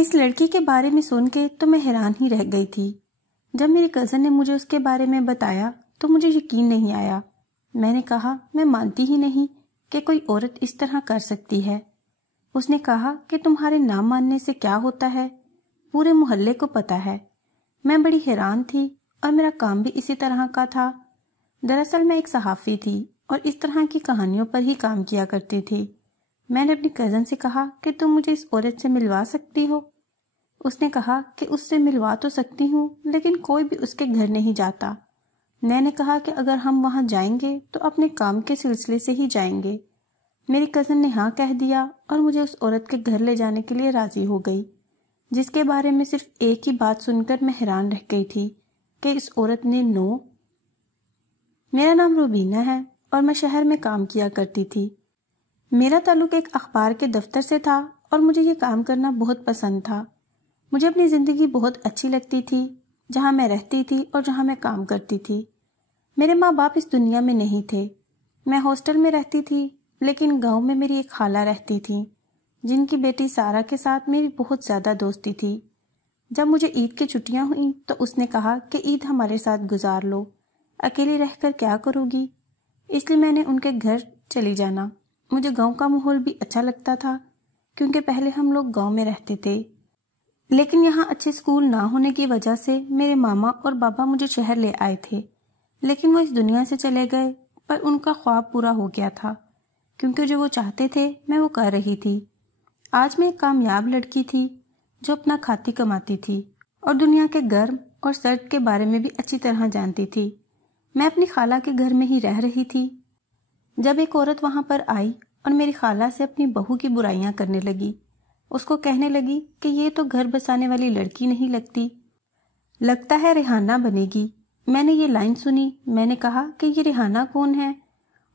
اس لڑکی کے بارے میں سن کے تو میں حیران ہی رہ گئی تھی۔ جب میری کزن نے مجھے اس کے بارے میں بتایا تو مجھے یقین نہیں آیا۔ میں نے کہا میں مانتی ہی نہیں کہ کوئی عورت اس طرح کر سکتی ہے۔ اس نے کہا کہ تمہارے نہ ماننے سے کیا ہوتا ہے، پورے محلے کو پتا ہے۔ میں بڑی حیران تھی اور میرا کام بھی اسی طرح کا تھا۔ دراصل میں ایک صحافی تھی اور اس طرح کی کہانیوں پر ہی کام کیا کرتی تھی۔ میں نے اپنی کزن سے کہا کہ تم مجھے اس عورت سے ملوا سکتی ہو؟ اس نے کہا کہ اس سے ملوا تو سکتی ہوں لیکن کوئی بھی اس کے گھر نہیں جاتا۔ میں نے کہا کہ اگر ہم وہاں جائیں گے تو اپنے کام کے سلسلے سے ہی جائیں گے۔ میری کزن نے ہاں کہہ دیا اور مجھے اس عورت کے گھر لے جانے کے لیے راضی ہو گئی، جس کے بارے میں صرف ایک ہی بات سن کر میں حیران رہ گئی تھی کہ اس عورت نے میرا نام روبینہ ہے اور میں شہر میں کام کیا کرتی تھی۔ میرا تعلق ایک اخبار کے دفتر سے تھا اور مجھے یہ کام کرنا بہت پسند تھا۔ مجھے اپنی زندگی بہت اچھی لگتی تھی، جہاں میں رہتی تھی اور جہاں میں کام کرتی تھی۔ میرے ماں باپ اس دنیا میں نہیں تھے۔ میں ہاسٹل میں رہتی تھی، لیکن گاؤں میں میری ایک خالہ رہتی تھی، جن کی بیٹی سارا کے ساتھ میری بہت زیادہ دوستی تھی۔ جب مجھے عید کی چھٹیاں ہوئیں تو اس نے کہا کہ عید ہمارے ساتھ گزار لو، اکیلی رہ کر کیا کرو گی؟ اس لیے میں نے ان کے گھر چلی جانا۔ مجھے گاؤں کا ماحول بھی اچھا لگتا تھا کیونکہ پہلے ہم لوگ گاؤں میں رہتے تھے، لیکن یہاں اچھے اسکول نہ ہونے کی وجہ سے میرے ماما اور بابا مجھے شہر لے آئے تھے، لیکن وہ اس دنیا سے چلے گئے۔ پر ان کا خواب پورا ہو گیا تھا کیونکہ جو وہ چاہتے تھے میں وہ کر رہی تھی۔ آج میں ایک کامیاب لڑکی تھی جو اپنا کھاتی کماتی تھی اور دنیا کے گرم اور سرد کے بارے میں بھی اچھی طرح جانتی تھی۔ میں اپنی خالہ کے گھر میں ہی رہ رہی تھی جب ایک عورت وہاں پر آئی اور میری خالہ سے اپنی بہو کی برائیاں کرنے لگی۔ اس کو کہنے لگی کہ یہ تو گھر بسانے والی لڑکی نہیں لگتی، لگتا ہے ریحانہ بنے گی۔ میں نے یہ لائن سنی۔ میں نے کہا کہ یہ ریحانہ کون ہے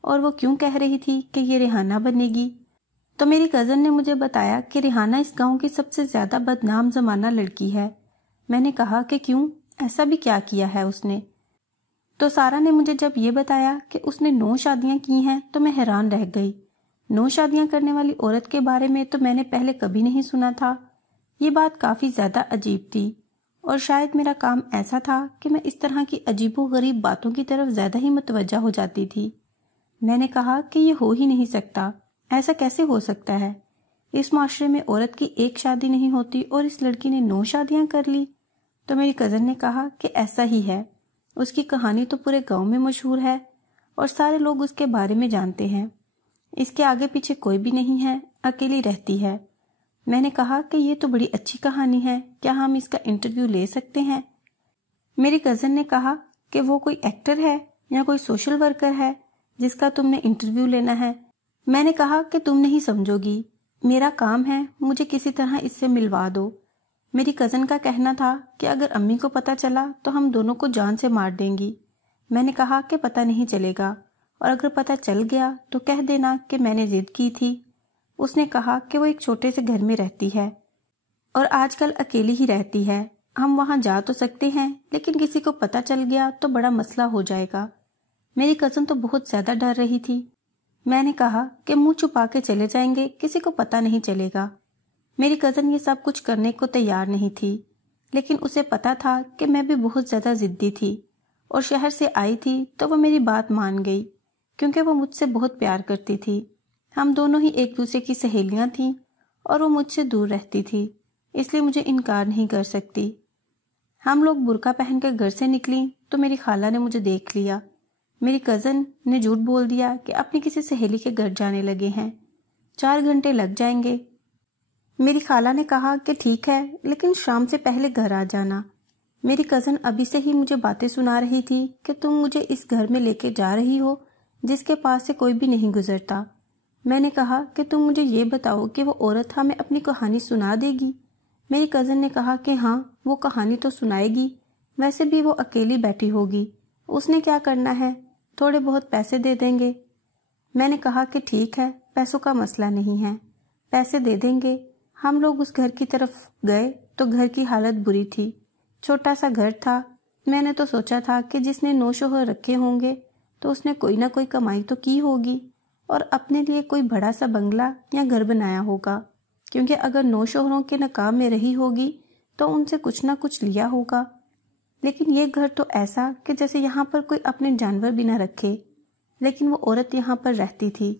اور وہ کیوں کہہ رہی تھی کہ یہ ریحانہ بنے گی؟ تو میری کزن نے مجھے بتایا کہ ریحانہ اس گاؤں کی سب سے زیادہ بدنام زمانہ لڑکی ہے۔ میں نے کہا کہ کیوں، ایسا بھی کیا کیا ہے اس نے؟ تو سارا نے مجھے جب یہ بتایا کہ اس نے 9 شادیاں کی ہیں تو میں حیران رہ گئی۔ 9 شادیاں کرنے والی عورت کے بارے میں تو میں نے پہلے کبھی نہیں سنا تھا۔ یہ بات کافی زیادہ عجیب تھی اور شاید میرا کام ایسا تھا کہ میں اس طرح کی عجیب و غریب باتوں کی طرف زیادہ ہی متوجہ ہو جاتی تھی۔ میں نے کہا کہ یہ ہو ہی نہیں سکتا، ایسا کیسے ہو سکتا ہے؟ اس معاشرے میں عورت کی ایک شادی نہیں ہوتی اور اس لڑکی نے 9 شادیاں کر لی۔ تو میری کزن نے کہا کہ ایسا ہی ہے، اس کی کہانی تو پورے گاؤں میں مشہور ہے اور سارے لوگ اس کے بارے میں جانتے ہیں۔ اس کے آگے پیچھے کوئی بھی نہیں ہے، اکیلی رہتی ہے۔ میں نے کہا کہ یہ تو بڑی اچھی کہانی ہے، کیا ہم اس کا انٹرویو لے سکتے ہیں؟ میری کزن نے کہا کہ وہ کوئی ایکٹر ہے یا کوئی سوشل ورکر ہے جس کا تم نے انٹرویو لینا ہے؟ میں نے کہا کہ تم نہیں سمجھو گی، میرا کام ہے، مجھے کسی طرح اس سے ملوا دو۔ میری کزن کا کہنا تھا کہ اگر امی کو پتہ چلا تو ہم دونوں کو جان سے مار دیں گی۔ میں نے کہا کہ پتہ نہیں چلے گا، اور اگر پتہ چل گیا تو کہہ دینا کہ میں نے ضد کی تھی۔ اس نے کہا کہ وہ ایک چھوٹے سے گھر میں رہتی ہے اور آج کل اکیلی ہی رہتی ہے۔ ہم وہاں جا تو سکتے ہیں لیکن کسی کو پتہ چل گیا تو بڑا مسئلہ ہو جائے گا۔ میری کزن تو بہت زیادہ ڈر رہی تھی۔ میں نے کہا کہ منہ چھپا کے چلے جائیں گے، کسی کو پتہ نہیں چلے گا۔ میری کزن یہ سب کچھ کرنے کو تیار نہیں تھی، لیکن اسے پتا تھا کہ میں بھی بہت زیادہ ضدی تھی اور شہر سے آئی تھی تو وہ میری بات مان گئی کیونکہ وہ مجھ سے بہت پیار کرتی تھی۔ ہم دونوں ہی ایک دوسرے کی سہیلیاں تھیں اور وہ مجھ سے دور رہتی تھی، اس لیے مجھے انکار نہیں کر سکتی۔ ہم لوگ برقع پہن کر گھر سے نکلیں تو میری خالہ نے مجھے دیکھ لیا۔ میری کزن نے جھوٹ بول دیا کہ اپنی کسی سہیلی کے گھر جانے لگے ہیں، 4 گھنٹے لگ جائیں گے۔ میری خالہ نے کہا کہ ٹھیک ہے لیکن شام سے پہلے گھر آ جانا۔ میری کزن ابھی سے ہی مجھے باتیں سنا رہی تھی کہ تم مجھے اس گھر میں لے کے جا رہی ہو جس کے پاس سے کوئی بھی نہیں گزرتا۔ میں نے کہا کہ تم مجھے یہ بتاؤ کہ وہ عورت ہمیں اپنی کہانی سنا دے گی؟ میری کزن نے کہا کہ ہاں، وہ کہانی تو سنائے گی، ویسے بھی وہ اکیلی بیٹھی ہوگی، اس نے کیا کرنا ہے، تھوڑے بہت پیسے دے دیں گے۔ میں نے کہا کہ ٹھیک ہے، پیسوں کا مسئلہ نہیں ہے، پیسے دے دیں گے۔ ہم لوگ اس گھر کی طرف گئے تو گھر کی حالت بری تھی، چھوٹا سا گھر تھا۔ میں نے تو سوچا تھا کہ جس نے 9 شوہر رکھے ہوں گے تو اس نے کوئی نہ کوئی کمائی تو کی ہوگی اور اپنے لیے کوئی بڑا سا بنگلہ یا گھر بنایا ہوگا۔ کیونکہ اگر 9 شوہروں کے نکاح میں رہی ہوگی تو ان سے کچھ نہ کچھ لیا ہوگا، لیکن یہ گھر تو ایسا کہ جیسے یہاں پر کوئی اپنے جانور بھی نہ رکھے، لیکن وہ عورت یہاں پر رہتی تھی۔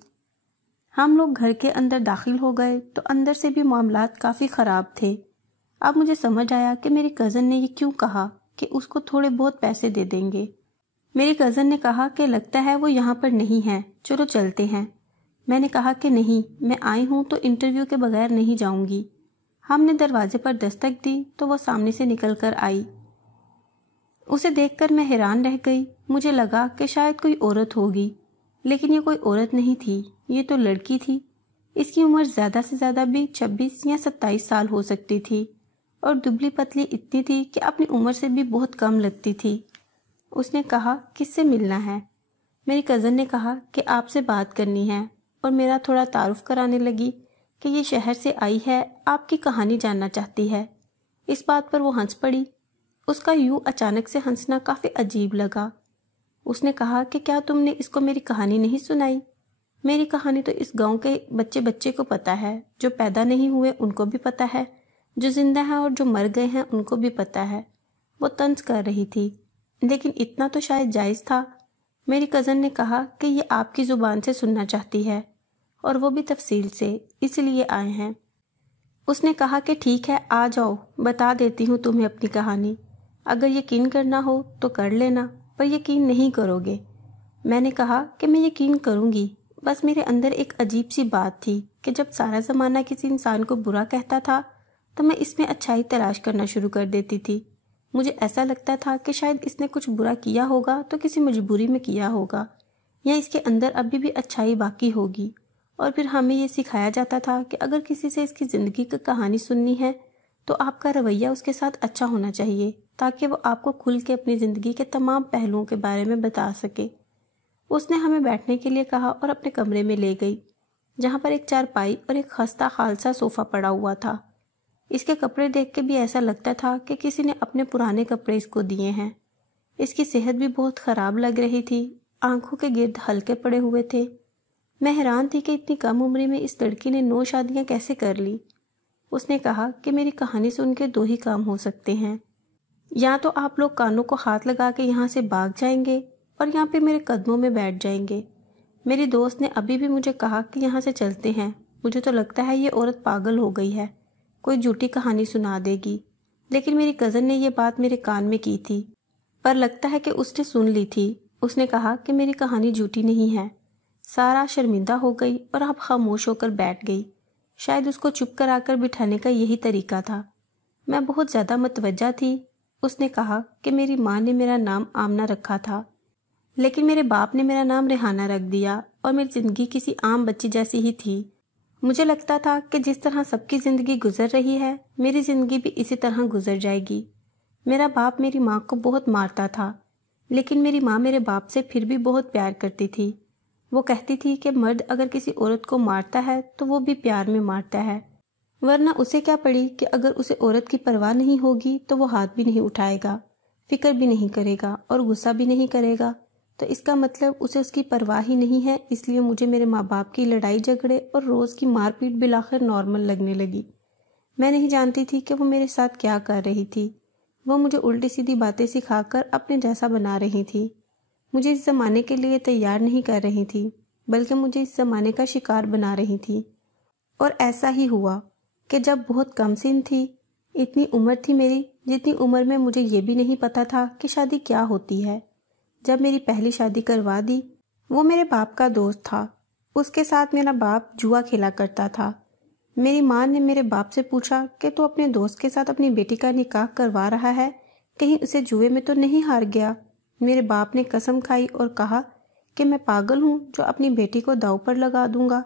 ہم لوگ گھر کے اندر داخل ہو گئے تو اندر سے بھی معاملات کافی خراب تھے۔ اب مجھے سمجھ آیا کہ میری کزن نے یہ کیوں کہا کہ اس کو تھوڑے بہت پیسے دے دیں گے۔ میری کزن نے کہا کہ لگتا ہے وہ یہاں پر نہیں ہے، چلو چلتے ہیں۔ میں نے کہا کہ نہیں، میں آئی ہوں تو انٹرویو کے بغیر نہیں جاؤں گی۔ ہم نے دروازے پر دستک دی تو وہ سامنے سے نکل کر آئی۔ اسے دیکھ کر میں حیران رہ گئی۔ مجھے لگا کہ شاید کوئی عورت ہوگی، لیکن یہ کوئی عورت نہیں تھی، یہ تو لڑکی تھی۔ اس کی عمر زیادہ سے زیادہ بھی 26 یا 27 سال ہو سکتی تھی، اور دبلی پتلی اتنی تھی کہ اپنی عمر سے بھی بہت کم لگتی تھی۔ اس نے کہا کس سے ملنا ہے؟ میری کزن نے کہا کہ آپ سے بات کرنی ہے، اور میرا تھوڑا تعارف کرانے لگی کہ یہ شہر سے آئی ہے، آپ کی کہانی جاننا چاہتی ہے۔ اس بات پر وہ ہنس پڑی۔ اس کا یوں اچانک سے ہنسنا کافی عجیب لگا۔ اس نے کہا کہ کیا تم نے اس کو میری کہانی نہیں سنائی؟ میری کہانی تو اس گاؤں کے بچے بچے کو پتہ ہے، جو پیدا نہیں ہوئے ان کو بھی پتہ ہے، جو زندہ ہیں اور جو مر گئے ہیں ان کو بھی پتہ ہے۔ وہ طنز کر رہی تھی، لیکن اتنا تو شاید جائز تھا۔ میری کزن نے کہا کہ یہ آپ کی زبان سے سننا چاہتی ہے، اور وہ بھی تفصیل سے، اس لیے آئے ہیں۔ اس نے کہا کہ ٹھیک ہے، آ جاؤ، بتا دیتی ہوں تمہیں اپنی کہانی۔ اگر یقین کرنا ہو تو کر لینا، پر یقین نہیں کرو گے۔ میں نے کہا کہ میں یقین کروں گی، بس میرے اندر ایک عجیب سی بات تھی کہ جب سارا زمانہ کسی انسان کو برا کہتا تھا تو میں اس میں اچھائی تلاش کرنا شروع کر دیتی تھی۔ مجھے ایسا لگتا تھا کہ شاید اس نے کچھ برا کیا ہوگا تو کسی مجبوری میں کیا ہوگا، یا اس کے اندر ابھی بھی اچھائی باقی ہوگی۔ اور پھر ہمیں یہ سکھایا جاتا تھا کہ اگر کسی سے اس کی زندگی کی کہانی سننی ہے تو آپ کا رویہ اس کے ساتھ اچھا ہونا چاہیے، تاکہ وہ آپ کو کھل کے اپنی زندگی کے تمام پہلوؤں کے بارے میں بتا سکے۔ اس نے ہمیں بیٹھنے کے لیے کہا اور اپنے کمرے میں لے گئی، جہاں پر ایک چارپائی اور ایک خستہ خالصہ صوفہ پڑا ہوا تھا۔ اس کے کپڑے دیکھ کے بھی ایسا لگتا تھا کہ کسی نے اپنے پرانے کپڑے اس کو دیے ہیں۔ اس کی صحت بھی بہت خراب لگ رہی تھی، آنکھوں کے گرد ہلکے پڑے ہوئے تھے۔ میں حیران تھی کہ اتنی کم عمری میں اس لڑکی نے 9 شادیاں کیسے کر لی۔ اس نے کہا کہ میری کہانی سن کے 2 ہی کام ہو سکتے ہیں، یا تو آپ لوگ کانوں کو ہاتھ لگا کے یہاں سے بھاگ جائیں گے، اور یہاں پہ میرے قدموں میں بیٹھ جائیں گے۔ میری دوست نے ابھی بھی مجھے کہا کہ یہاں سے چلتے ہیں، مجھے تو لگتا ہے یہ عورت پاگل ہو گئی ہے، کوئی جھوٹی کہانی سنا دے گی۔ لیکن میری کزن نے یہ بات میرے کان میں کی تھی، پر لگتا ہے کہ اس نے سن لی تھی۔ اس نے کہا کہ میری کہانی جھوٹی نہیں ہے۔ سارا شرمندہ ہو گئی اور اب خاموش ہو کر بیٹھ گئی۔ شاید اس کو چپ کرا کر بٹھانے کا یہی طریقہ تھا۔ میں بہت زیادہ متوجہ تھی۔ اس نے کہا کہ میری ماں نے میرا نام آمنہ رکھا تھا، لیکن میرے باپ نے میرا نام ریحانہ رکھ دیا، اور میری زندگی کسی عام بچی جیسی ہی تھی۔ مجھے لگتا تھا کہ جس طرح سب کی زندگی گزر رہی ہے، میری زندگی بھی اسی طرح گزر جائے گی۔ میرا باپ میری ماں کو بہت مارتا تھا، لیکن میری ماں میرے باپ سے پھر بھی بہت پیار کرتی تھی۔ وہ کہتی تھی کہ مرد اگر کسی عورت کو مارتا ہے تو وہ بھی پیار میں مارتا ہے، ورنہ اسے کیا پڑی کہ اگر اسے عورت کی پرواہ نہیں ہوگی تو وہ ہاتھ بھی نہیں اٹھائے گا، فکر بھی نہیں کرے گا اور غصہ بھی نہیں کرے گا، تو اس کا مطلب اسے اس کی پرواہ ہی نہیں ہے۔ اس لیے مجھے میرے ماں باپ کی لڑائی جھگڑے اور روز کی مار پیٹ بالآخر نارمل لگنے لگی۔ میں نہیں جانتی تھی کہ وہ میرے ساتھ کیا کر رہی تھی۔ وہ مجھے الٹی سیدھی باتیں سکھا کر اپنے جیسا بنا رہی تھی۔ مجھے اس زمانے کے لیے تیار نہیں کر رہی تھی، بلکہ مجھے اس زمانے کا شکار بنا رہی تھی۔ اور ایسا ہی ہوا کہ جب بہت کم سن تھی، اتنی عمر تھی میری جتنی عمر میں مجھے یہ بھی نہیں پتا تھا کہ شادی کیا ہوتی ہے، جب میری پہلی شادی کروا دی۔ وہ میرے باپ کا دوست تھا، اس کے ساتھ میرا باپ جوا کھیلا کرتا تھا۔ میری ماں نے میرے باپ سے پوچھا کہ تو اپنے دوست کے ساتھ اپنی بیٹی کا نکاح کروا رہا ہے، کہیں اسے جوئے میں تو نہیں ہار گیا؟ میرے باپ نے قسم کھائی اور کہا کہ میں پاگل ہوں جو اپنی بیٹی کو داؤ پر لگا دوں گا،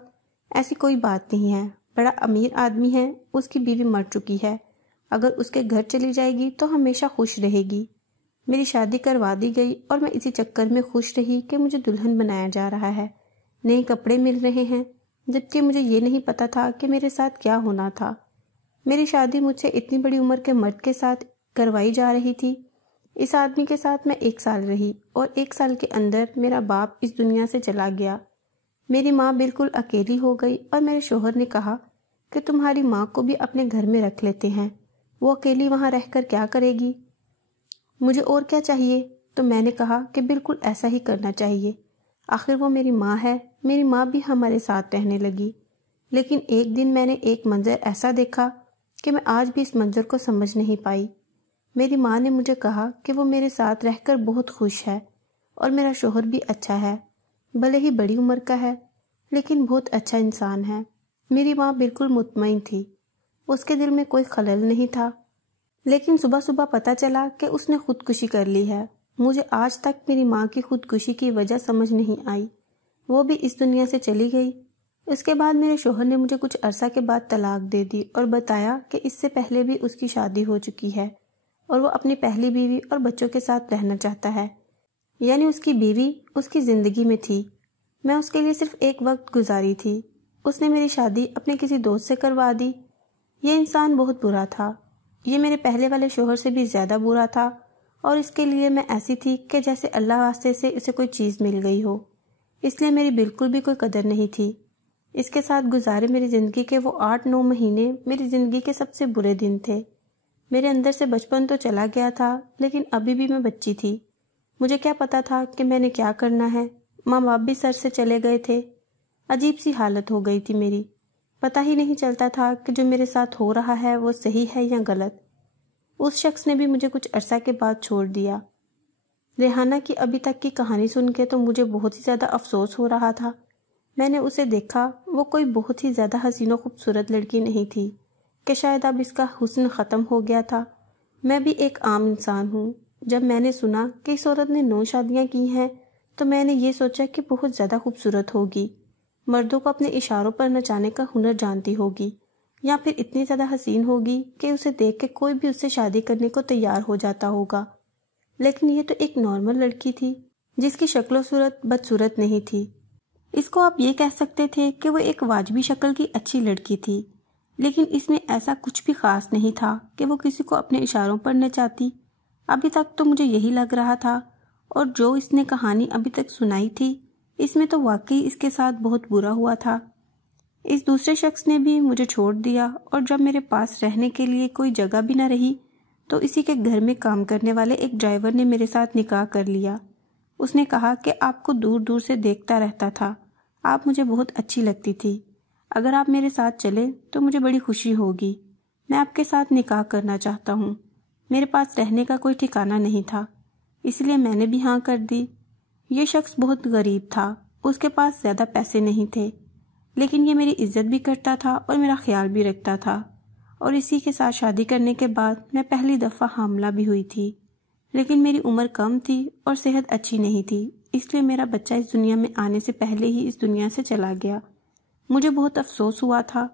ایسی کوئی بات نہیں ہے، بڑا امیر آدمی ہے، اس کی بیوی مر چکی ہے، اگر اس کے گھر چلی جائے گی تو ہمیشہ خوش رہے گی۔ میری شادی کروا دی گئی اور میں اسی چکر میں خوش رہی کہ مجھے دلہن بنایا جا رہا ہے، نئے کپڑے مل رہے ہیں، جبکہ مجھے یہ نہیں پتا تھا کہ میرے ساتھ کیا ہونا تھا۔ میری شادی مجھ سے اتنی بڑی عمر کے مرد کے ساتھ کروائی جا رہی تھی۔ اس آدمی کے ساتھ میں 1 سال رہی، اور 1 سال کے اندر میرا باپ اس دنیا سے چلا گیا۔ میری ماں بالکل اکیلی ہو گئی، اور میرے شوہر نے کہا کہ تمہاری ماں کو بھی اپنے گھر میں رکھ لیتے ہیں، وہ اکیلی وہاں رہ کر کیا کرے گی؟ مجھے اور کیا چاہیے؟ تو میں نے کہا کہ بالکل ایسا ہی کرنا چاہیے، آخر وہ میری ماں ہے، میری ماں بھی ہمارے ساتھ رہنے لگی۔ لیکن ایک دن میں نے ایک منظر ایسا دیکھا کہ میں آج بھی اس منظر کو سمجھ نہیں پائی۔ میری ماں نے مجھے کہا کہ وہ میرے ساتھ رہ کر بہت خوش ہے اور میرا شوہر بھی اچھا ہے، بھلے ہی بڑی عمر کا ہے لیکن بہت اچھا انسان ہے۔ میری ماں بالکل مطمئن تھی، اس کے دل میں کوئی خلل نہیں تھا۔ لیکن صبح صبح پتہ چلا کہ اس نے خودکشی کر لی ہے۔ مجھے آج تک میری ماں کی خودکشی کی وجہ سمجھ نہیں آئی۔ وہ بھی اس دنیا سے چلی گئی۔ اس کے بعد میرے شوہر نے مجھے کچھ عرصہ کے بعد طلاق دے دی اور بتایا کہ اس سے پہلے بھی اس کی شادی ہو چکی ہے اور وہ اپنی پہلی بیوی اور بچوں کے ساتھ رہنا چاہتا ہے، یعنی اس کی بیوی اس کی زندگی میں تھی، میں اس کے لیے صرف ایک وقت گزاری تھی۔ اس نے میری شادی اپنے کسی دوست سے کروا دی۔ یہ انسان بہت برا تھا، یہ میرے پہلے والے شوہر سے بھی زیادہ برا تھا، اور اس کے لیے میں ایسی تھی کہ جیسے اللہ واسطے سے اسے کوئی چیز مل گئی ہو، اس لیے میری بالکل بھی کوئی قدر نہیں تھی۔ اس کے ساتھ گزارے میری زندگی کے وہ 8-9 مہینے میری زندگی کے سب سے برے دن تھے۔ میرے اندر سے بچپن تو چلا گیا تھا لیکن ابھی بھی میں بچی تھی۔ مجھے کیا پتا تھا کہ میں نے کیا کرنا ہے، ماں باپ بھی سر سے چلے گئے تھے، عجیب سی حالت ہو گئی تھی میری، پتہ ہی نہیں چلتا تھا کہ جو میرے ساتھ ہو رہا ہے وہ صحیح ہے یا غلط۔ اس شخص نے بھی مجھے کچھ عرصہ کے بعد چھوڑ دیا۔ ریحانہ کی ابھی تک کی کہانی سن کے تو مجھے بہت ہی زیادہ افسوس ہو رہا تھا۔ میں نے اسے دیکھا، وہ کوئی بہت ہی زیادہ حسین و خوبصورت لڑکی نہیں تھی کہ شاید اب اس کا حسن ختم ہو گیا تھا۔ میں بھی ایک عام انسان ہوں۔ جب میں نے سنا کہ اس عورت نے 9 شادیاں کی ہیں تو میں نے یہ سوچا کہ بہت زیادہ خوبصورت ہوگی، مردوں کو اپنے اشاروں پر نچانے کا ہنر جانتی ہوگی، یا پھر اتنی زیادہ حسین ہوگی کہ اسے دیکھ کے کوئی بھی اس سے شادی کرنے کو تیار ہو جاتا ہوگا۔ لیکن یہ تو ایک نارمل لڑکی تھی جس کی شکل و صورت بدصورت نہیں تھی۔ اس کو آپ یہ کہہ سکتے تھے کہ وہ ایک واجبی شکل کی اچھی لڑکی تھی، لیکن اس میں ایسا کچھ بھی خاص نہیں تھا کہ وہ کسی کو اپنے اشاروں پر نچاتی۔ ابھی تک تو مجھے یہی لگ رہا تھا، اور جو اس نے کہانی ابھی تک سنائی تھی اس میں تو واقعی اس کے ساتھ بہت برا ہوا تھا۔ اس دوسرے شخص نے بھی مجھے چھوڑ دیا، اور جب میرے پاس رہنے کے لیے کوئی جگہ بھی نہ رہی تو اسی کے گھر میں کام کرنے والے ایک ڈرائیور نے میرے ساتھ نکاح کر لیا۔ اس نے کہا کہ آپ کو دور دور سے دیکھتا رہتا تھا، آپ مجھے بہت اچھی لگتی تھی، اگر آپ میرے ساتھ چلے تو مجھے بڑی خوشی ہوگی، میں آپ کے ساتھ نکاح کرنا چاہتا ہوں۔ میرے پاس رہنے کا کوئی ٹھکانہ نہیں تھا، اس لیے میں نے بھی ہاں کر دی۔ یہ شخص بہت غریب تھا، اس کے پاس زیادہ پیسے نہیں تھے، لیکن یہ میری عزت بھی کرتا تھا اور میرا خیال بھی رکھتا تھا، اور اسی کے ساتھ شادی کرنے کے بعد میں پہلی دفعہ حاملہ بھی ہوئی تھی، لیکن میری عمر کم تھی اور صحت اچھی نہیں تھی، اس لیے میرا بچہ اس دنیا میں آنے سے پہلے ہی اس دنیا سے چلا گیا۔ مجھے بہت افسوس ہوا تھا،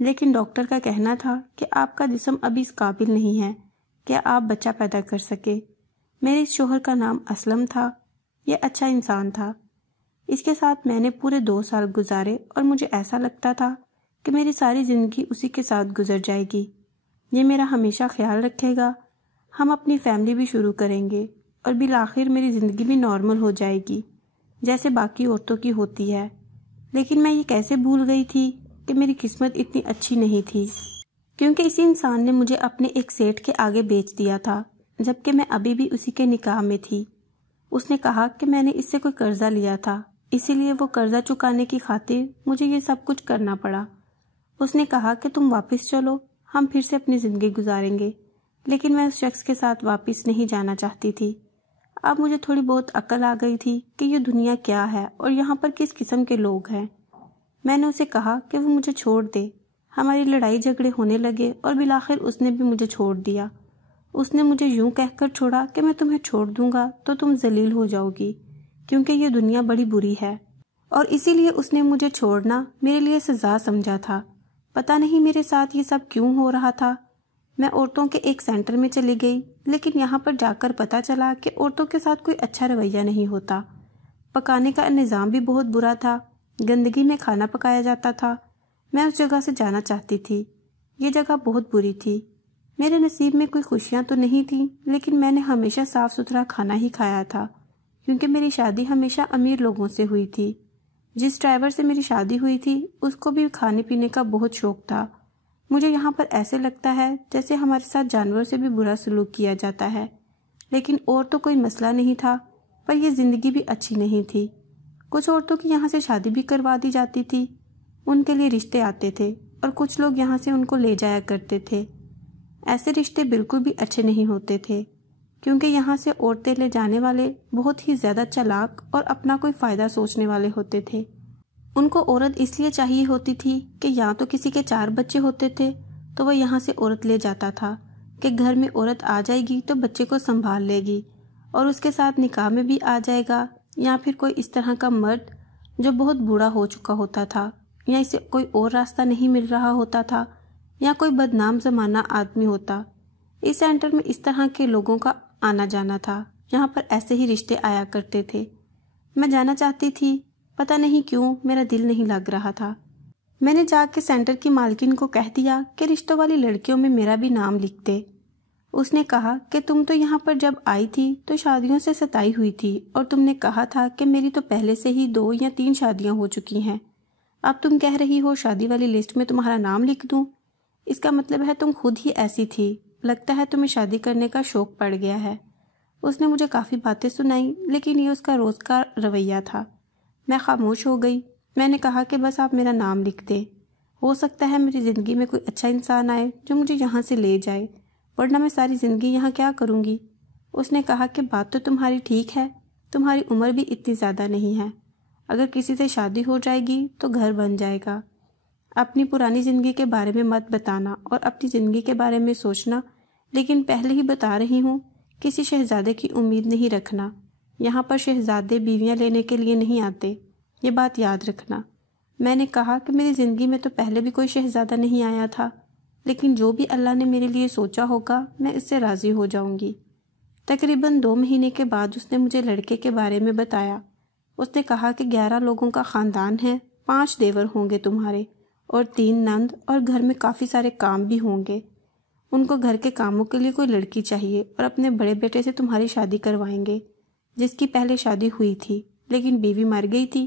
لیکن ڈاکٹر کا کہنا تھا کہ آپ کا جسم ابھی اس قابل نہیں ہے کہ آپ بچہ پیدا کر سکے۔ میرے اس شوہر کا نام اسلم تھا، یہ اچھا انسان تھا۔ اس کے ساتھ میں نے پورے 2 سال گزارے اور مجھے ایسا لگتا تھا کہ میری ساری زندگی اسی کے ساتھ گزر جائے گی، یہ میرا ہمیشہ خیال رکھے گا، ہم اپنی فیملی بھی شروع کریں گے، اور بالآخر میری زندگی بھی نارمل ہو جائے گی جیسے باقی عورتوں کی ہوتی ہے۔ لیکن میں یہ کیسے بھول گئی تھی کہ میری قسمت اتنی اچھی نہیں تھی، کیونکہ اسی انسان نے مجھے اپنے ایک سیٹھ کے آگے بیچ دیا تھا جبکہ میں ابھی بھی اسی کے نکاح میں تھی۔ اس نے کہا کہ میں نے اس سے کوئی قرضہ لیا تھا، اسی لیے وہ قرضہ چکانے کی خاطر مجھے یہ سب کچھ کرنا پڑا۔ اس نے کہا کہ تم واپس چلو، ہم پھر سے اپنی زندگی گزاریں گے، لیکن میں اس شخص کے ساتھ واپس نہیں جانا چاہتی تھی۔ اب مجھے تھوڑی بہت عقل آ گئی تھی کہ یہ دنیا کیا ہے اور یہاں پر کس قسم کے لوگ ہیں۔ میں نے اسے کہا کہ وہ مجھے چھوڑ دے، ہماری لڑائی جھگڑے ہونے لگے اور بالآخر اس نے بھی مجھے چھوڑ دیا۔ اس نے مجھے یوں کہہ کر چھوڑا کہ میں تمہیں چھوڑ دوں گا تو تم ذلیل ہو جاؤ گی، کیونکہ یہ دنیا بڑی بری ہے، اور اسی لیے اس نے مجھے چھوڑنا میرے لیے سزا سمجھا تھا۔ پتہ نہیں میرے ساتھ یہ سب کیوں ہو رہا تھا۔ میں عورتوں کے ایک سینٹر میں چلی گئی، لیکن یہاں پر جا کر پتہ چلا کہ عورتوں کے ساتھ کوئی اچھا رویہ نہیں ہوتا، پکانے کا نظام بھی بہت برا تھا، گندگی میں کھانا پکایا جاتا تھا۔ میں اس جگہ سے جانا چاہتی تھی، یہ جگہ بہت بری تھی۔ میرے نصیب میں کوئی خوشیاں تو نہیں تھیں، لیکن میں نے ہمیشہ صاف ستھرا کھانا ہی کھایا تھا، کیونکہ میری شادی ہمیشہ امیر لوگوں سے ہوئی تھی۔ جس ڈرائیور سے میری شادی ہوئی تھی اس کو بھی کھانے پینے کا بہت شوق تھا، مجھے یہاں پر ایسے لگتا ہے جیسے ہمارے ساتھ جانور سے بھی برا سلوک کیا جاتا ہے، لیکن اور تو کوئی مسئلہ نہیں تھا، پر یہ زندگی بھی اچھی نہیں تھی۔ کچھ عورتوں کی یہاں سے شادی بھی کروا دی جاتی تھی، ان کے لیے رشتے آتے تھے اور کچھ لوگ یہاں سے ان کو لے جایا کرتے تھے۔ ایسے رشتے بالکل بھی اچھے نہیں ہوتے تھے، کیونکہ یہاں سے عورتیں لے جانے والے بہت ہی زیادہ چالاک اور اپنا کوئی فائدہ سوچنے والے ہوتے تھے۔ ان کو عورت اس لیے چاہیے ہوتی تھی کہ یا تو کسی کے 4 بچے ہوتے تھے تو وہ یہاں سے عورت لے جاتا تھا کہ گھر میں عورت آ جائے گی تو بچے کو سنبھال لے گی اور اس کے ساتھ نکاح میں بھی آ جائے گا، یا پھر کوئی اس طرح کا مرد جو بہت بوڑھا ہو چکا ہوتا تھا، یا اسے کوئی اور راستہ نہیں مل رہا ہوتا تھا، یا کوئی بدنام زمانہ آدمی ہوتا۔ اس سینٹر میں اس طرح کے لوگوں کا آنا جانا تھا، یہاں پر ایسے ہی رشتے آیا کرتے تھے۔ میں جانا چاہتی تھی، پتہ نہیں کیوں میرا دل نہیں لگ رہا تھا۔ میں نے جا کے سینٹر کی مالکن کو کہہ دیا کہ رشتوں والی لڑکیوں میں میرا بھی نام لکھ دے۔ اس نے کہا کہ تم تو یہاں پر جب آئی تھی تو شادیوں سے ستائی ہوئی تھی، اور تم نے کہا تھا کہ میری تو پہلے سے ہی 2 یا 3 شادیاں ہو چکی ہیں، اب تم کہہ رہی ہو شادی والی لسٹ میں تمہارا نام لکھ دوں؟ اس کا مطلب ہے تم خود ہی ایسی تھی، لگتا ہے تمہیں شادی کرنے کا شوق پڑ گیا ہے۔ اس نے مجھے کافی باتیں سنائیں، لیکن یہ اس کا روز کا رویہ تھا۔ میں خاموش ہو گئی۔ میں نے کہا کہ بس آپ میرا نام لکھ دیں، ہو سکتا ہے میری زندگی میں کوئی اچھا انسان آئے جو مجھے یہاں سے لے جائے، ورنہ میں ساری زندگی یہاں کیا کروں گی۔ اس نے کہا کہ بات تو تمہاری ٹھیک ہے، تمہاری عمر بھی اتنی زیادہ نہیں ہے، اگر کسی سے شادی ہو جائے گی تو گھر بن جائے گا۔ اپنی پرانی زندگی کے بارے میں مت بتانا اور اپنی زندگی کے بارے میں سوچنا، لیکن پہلے ہی بتا رہی ہوں، کسی شہزادے کی امید نہیں رکھنا، یہاں پر شہزادے بیویاں لینے کے لیے نہیں آتے، یہ بات یاد رکھنا۔ میں نے کہا کہ میری زندگی میں تو پہلے بھی کوئی شہزادہ نہیں آیا تھا، لیکن جو بھی اللہ نے میرے لیے سوچا ہوگا میں اس سے راضی ہو جاؤں گی۔ تقریباً 2 مہینے کے بعد اس نے مجھے لڑکے کے بارے میں بتایا۔ اس نے کہا کہ 11 لوگوں کا خاندان ہے، 5 دیور ہوں گے تمہارے اور 3 نند، اور گھر میں کافی سارے کام بھی ہوں گے۔ ان کو گھر کے کاموں کے لیے کوئی لڑکی چاہیے اور اپنے بڑے بیٹے سے تمہاری شادی کروائیں گے، جس کی پہلے شادی ہوئی تھی لیکن بیوی مر گئی تھی۔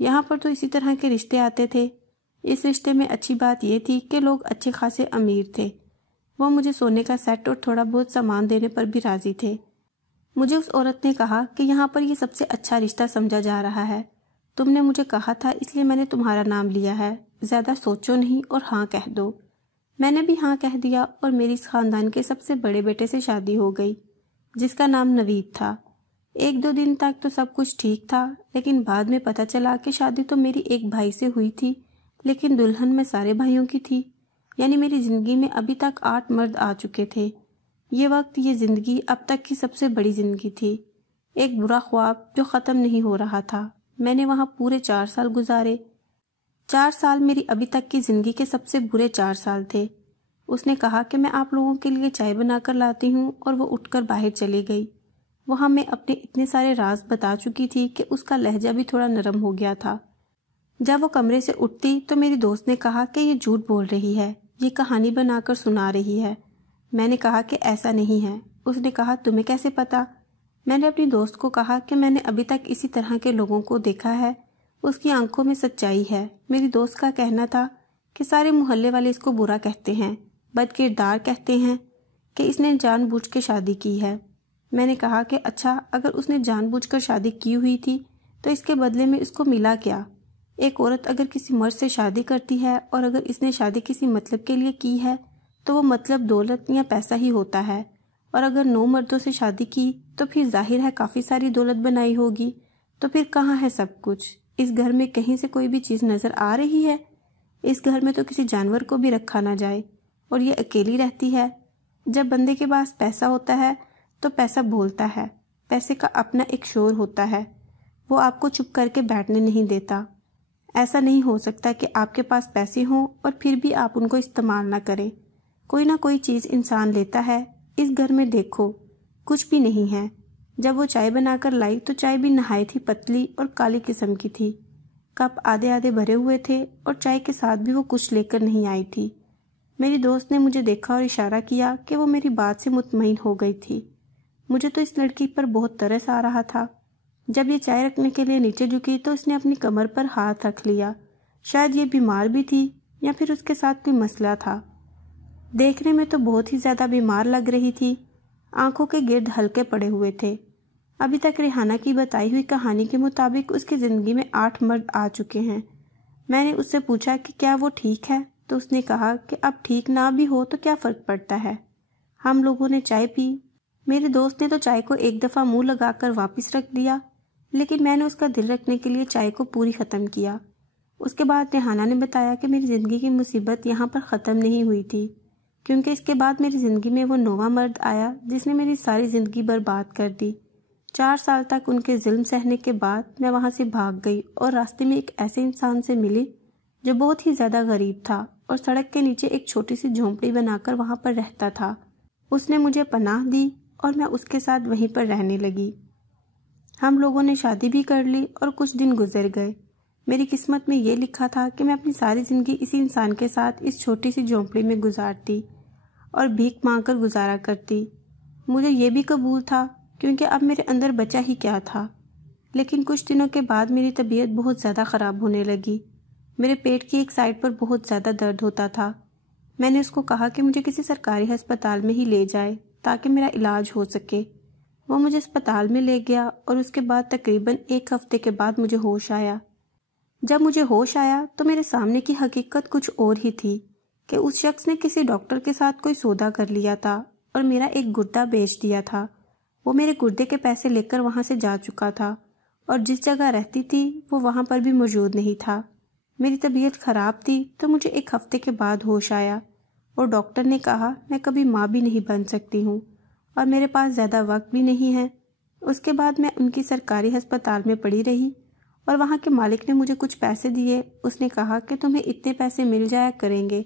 یہاں پر تو اسی طرح کے رشتے آتے تھے۔ اس رشتے میں اچھی بات یہ تھی کہ لوگ اچھے خاصے امیر تھے، وہ مجھے سونے کا سیٹ اور تھوڑا بہت سامان دینے پر بھی راضی تھے۔ مجھے اس عورت نے کہا کہ یہاں پر یہ سب سے اچھا رشتہ سمجھا جا رہا ہے، تم نے مجھے کہا تھا اس لیے میں نے تمہارا نام لیا ہے، زیادہ سوچو نہیں اور ہاں کہہ دو۔ میں نے بھی ہاں کہہ دیا اور میری اس خاندان کے سب سے بڑے بیٹے سے شادی ہو گئی، جس کا نام نوید تھا۔ 1-2 دن تک تو سب کچھ ٹھیک تھا، لیکن بعد میں پتہ چلا کہ شادی تو میری ایک بھائی سے ہوئی تھی، لیکن دلہن میں سارے بھائیوں کی تھی، یعنی میری زندگی میں ابھی تک 8 مرد آ چکے تھے۔ یہ وقت، یہ زندگی اب تک کی سب سے بڑی زندگی تھی، ایک برا خواب جو ختم نہیں ہو رہا تھا۔ میں نے وہاں پورے 4 سال گزارے۔ 4 سال میری ابھی تک کی زندگی کے سب سے برے 4 سال تھے۔ اس نے کہا کہ میں آپ لوگوں کے لیے چائے بنا کر لاتی ہوں، اور وہ اٹھ کر باہر چلی گئی۔ وہاں میں اپنے اتنے سارے راز بتا چکی تھی کہ اس کا لہجہ بھی تھوڑا نرم ہو گیا تھا۔ جب وہ کمرے سے اٹھتی تو میری دوست نے کہا کہ یہ جھوٹ بول رہی ہے، یہ کہانی بنا کر سنا رہی ہے۔ میں نے کہا کہ ایسا نہیں ہے۔ اس نے کہا تمہیں کیسے پتا؟ میں نے اپنی دوست کو کہا کہ میں نے ابھی تک اسی طرح کے لوگوں کو دیکھا ہے، اس کی آنکھوں میں سچائی ہے۔ میری دوست کا کہنا تھا کہ سارے محلے والے اس کو برا کہتے ہیں، بد کردار کہتے ہیں، کہ اس نے جان بوجھ کے شادی کی ہے۔ میں نے کہا کہ اچھا، اگر اس نے جان بوجھ کر شادی کی ہوئی تھی تو اس کے بدلے میں اس کو ملا کیا؟ ایک عورت اگر کسی مرد سے شادی کرتی ہے اور اگر اس نے شادی کسی مطلب کے لیے کی ہے تو وہ مطلب دولت یا پیسہ ہی ہوتا ہے، اور اگر 9 مردوں سے شادی کی تو پھر ظاہر ہے کافی ساری دولت بنائی ہوگی، تو پھر کہاں ہے سب کچھ؟ اس گھر میں کہیں سے کوئی بھی چیز نظر آ رہی ہے؟ اس گھر میں تو کسی جانور کو بھی رکھا نہ جائے، اور یہ اکیلی رہتی ہے۔ جب بندے کے پاس پیسہ ہوتا ہے تو پیسہ بولتا ہے، پیسے کا اپنا ایک شور ہوتا ہے، وہ آپ کو چپ کر کے بیٹھنے نہیں دیتا۔ ایسا نہیں ہو سکتا کہ آپ کے پاس پیسے ہوں اور پھر بھی آپ ان کو استعمال نہ کریں۔ کوئی نہ کوئی چیز انسان لیتا ہے۔ اس گھر میں دیکھو، کچھ بھی نہیں ہے۔ جب وہ چائے بنا کر لائی تو چائے بھی نہایت ہی پتلی اور کالی قسم کی تھی، کپ آدھے آدھے بھرے ہوئے تھے، اور چائے کے ساتھ بھی وہ کچھ لے کر نہیں آئی تھی۔ میری دوست نے مجھے دیکھا اور اشارہ کیا کہ وہ میری بات سے مطمئن ہو گئی تھی۔ مجھے تو اس لڑکی پر بہت ترس آ رہا تھا۔ جب یہ چائے رکھنے کے لیے نیچے جھکی تو اس نے اپنی کمر پر ہاتھ رکھ لیا۔ شاید یہ بیمار بھی تھی یا پھر اس کے ساتھ کوئی مسئلہ تھا۔ دیکھنے میں تو بہت ہی زیادہ بیمار لگ رہی تھی، آنکھوں کے گرد ہلکے پڑے ہوئے تھے۔ ابھی تک ریحانہ کی بتائی ہوئی کہانی کے مطابق اس کی زندگی میں 8 مرد آ چکے ہیں۔ میں نے اس سے پوچھا کہ کیا وہ ٹھیک ہے، تو اس نے کہا کہ اب ٹھیک نہ بھی ہو تو کیا فرق پڑتا ہے۔ ہم لوگوں نے چائے پی۔ میرے دوست نے تو چائے کو ایک دفعہ منہ لگا کر واپس رکھ دیا، لیکن میں نے اس کا دل رکھنے کے لیے چائے کو پوری ختم کیا۔ اس کے بعد ریحانہ نے بتایا کہ میری زندگی کی مصیبت یہاں پر ختم نہیں ہوئی تھی، کیونکہ اس کے بعد میری زندگی میں وہ نواں مرد آیا جس نے میری ساری زندگی برباد کر دی۔ 4 سال تک ان کے ظلم سہنے کے بعد میں وہاں سے بھاگ گئی اور راستے میں ایک ایسے انسان سے ملی جو بہت ہی زیادہ غریب تھا اور سڑک کے نیچے ایک چھوٹی سی جھونپڑی بنا کر وہاں پر رہتا تھا۔ اس نے مجھے پناہ دی اور میں اس کے ساتھ وہیں پر رہنے لگی۔ ہم لوگوں نے شادی بھی کر لی اور کچھ دن گزر گئے۔ میری قسمت میں یہ لکھا تھا کہ میں اپنی ساری زندگی اسی انسان کے ساتھ اس چھوٹی سی جھونپڑی میں گزارتی اور بھیک مانگ کر گزارا کرتی۔ مجھے یہ بھی قبول تھا کیونکہ اب میرے اندر بچا ہی کیا تھا۔ لیکن کچھ دنوں کے بعد میری طبیعت بہت زیادہ خراب ہونے لگی۔ میرے پیٹ کی ایک سائڈ پر بہت زیادہ درد ہوتا تھا۔ میں نے اس کو کہا کہ مجھے کسی سرکاری ہسپتال میں ہی لے جائے تاکہ میرا علاج ہو سکے۔ وہ مجھے اسپتال میں لے گیا اور اس کے بعد تقریباً 1 ہفتے کے بعد مجھے ہوش آیا۔ جب مجھے ہوش آیا تو میرے سامنے کی حقیقت کچھ اور ہی تھی کہ اس شخص نے کسی ڈاکٹر کے ساتھ کوئی سودا کر لیا تھا اور میرا ایک گردہ بیچ دیا تھا۔ وہ میرے گردے کے پیسے لے کر وہاں سے جا چکا تھا اور جس جگہ رہتی تھی وہ وہاں پر بھی موجود نہیں تھا۔ میری طبیعت خراب تھی تو مجھے 1 ہفتے کے بعد ہوش آیا اور ڈاکٹر نے کہا میں کبھی ماں بھی نہیں بن سکتی ہوں اور میرے پاس زیادہ وقت بھی نہیں ہے۔ اس کے بعد میں ان کی سرکاری ہسپتال میں پڑی رہی اور وہاں کے مالک نے مجھے کچھ پیسے دیے۔ اس نے کہا کہ تمہیں اتنے پیسے مل جایا کریں گے،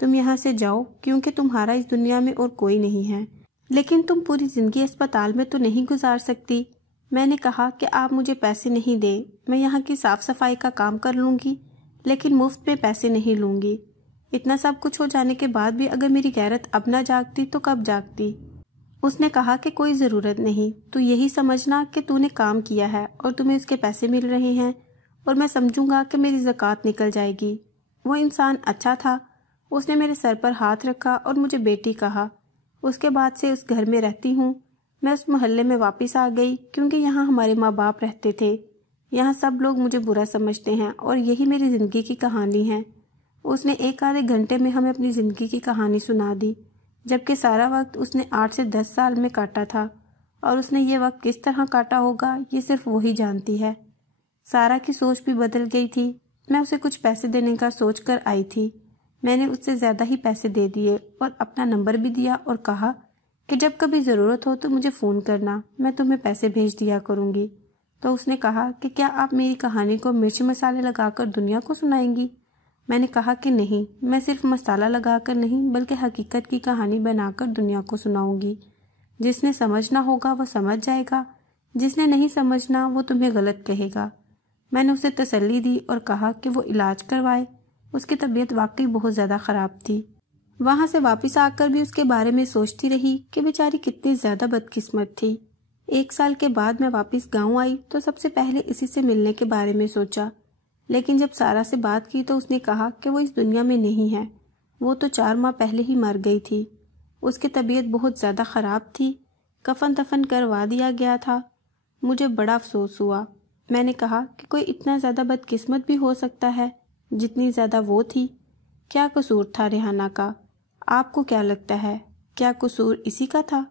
تم یہاں سے جاؤ کیونکہ تمہارا اس دنیا میں اور کوئی نہیں ہے، لیکن تم پوری زندگی اسپتال میں تو نہیں گزار سکتی۔ میں نے کہا کہ آپ مجھے پیسے نہیں دیں، میں یہاں کی صاف صفائی کا کام کر لوں گی لیکن مفت میں پیسے نہیں لوں گی۔ اتنا سب کچھ ہو جانے کے بعد بھی اگر میری غیرت اب نہ جاگتی تو کب جاگتی؟ اس نے کہا کہ کوئی ضرورت نہیں، تو یہی سمجھنا کہ تو نے کام کیا ہے اور تمہیں اس کے پیسے مل رہے ہیں اور میں سمجھوں گا کہ میری زکوٰۃ نکل جائے گی۔ وہ انسان اچھا تھا، اس نے میرے سر پر ہاتھ رکھا اور مجھے بیٹی کہا۔ اس کے بعد سے اس گھر میں رہتی ہوں۔ میں اس محلے میں واپس آ گئی کیونکہ یہاں ہمارے ماں باپ رہتے تھے۔ یہاں سب لوگ مجھے برا سمجھتے ہیں اور یہی میری زندگی کی کہانی ہے۔ اس نے 1 آدھے گھنٹے میں ہمیں اپنی زندگی کی کہانی سنا دی، جبکہ سارا وقت اس نے 8 سے 10 سال میں کاٹا تھا، اور اس نے یہ وقت کس طرح کاٹا ہوگا یہ صرف وہی جانتی ہے۔ سارا کی سوچ بھی بدل گئی تھی۔ میں اسے کچھ پیسے دینے کا سوچ کر آئی تھی۔ میں نے اس سے زیادہ ہی پیسے دے دیے اور اپنا نمبر بھی دیا اور کہا کہ جب کبھی ضرورت ہو تو مجھے فون کرنا، میں تمہیں پیسے بھیج دیا کروں گی۔ تو اس نے کہا کہ کیا آپ میری کہانی کو مرچ مسالے لگا کر دنیا کو سنائیں گی؟ میں نے کہا کہ نہیں، میں صرف مسالہ لگا کر نہیں بلکہ حقیقت کی کہانی بنا کر دنیا کو سناؤں گی۔ جس نے سمجھنا ہوگا وہ سمجھ جائے گا، جس نے نہیں سمجھنا وہ تمہیں غلط کہے گا۔ میں نے اسے تسلی دی اور کہا کہ وہ علاج کروائے۔ اس کی طبیعت واقعی بہت زیادہ خراب تھی۔ وہاں سے واپس آ کر بھی اس کے بارے میں سوچتی رہی کہ بیچاری کتنی زیادہ بدقسمت تھی۔ 1 سال کے بعد میں واپس گاؤں آئی تو سب سے پہلے اسی سے ملنے کے بارے میں سوچا، لیکن جب سارا سے بات کی تو اس نے کہا کہ وہ اس دنیا میں نہیں ہے، وہ تو 4 ماہ پہلے ہی مر گئی تھی۔ اس کی طبیعت بہت زیادہ خراب تھی، کفن دفن کروا دیا گیا تھا۔ مجھے بڑا افسوس ہوا۔ میں نے کہا کہ کوئی اتنا زیادہ بدقسمت بھی ہو سکتا ہے جتنی زیادہ وہ تھی۔ کیا قصور تھا ریحانہ کا؟ آپ کو کیا لگتا ہے، کیا قصور اسی کا تھا؟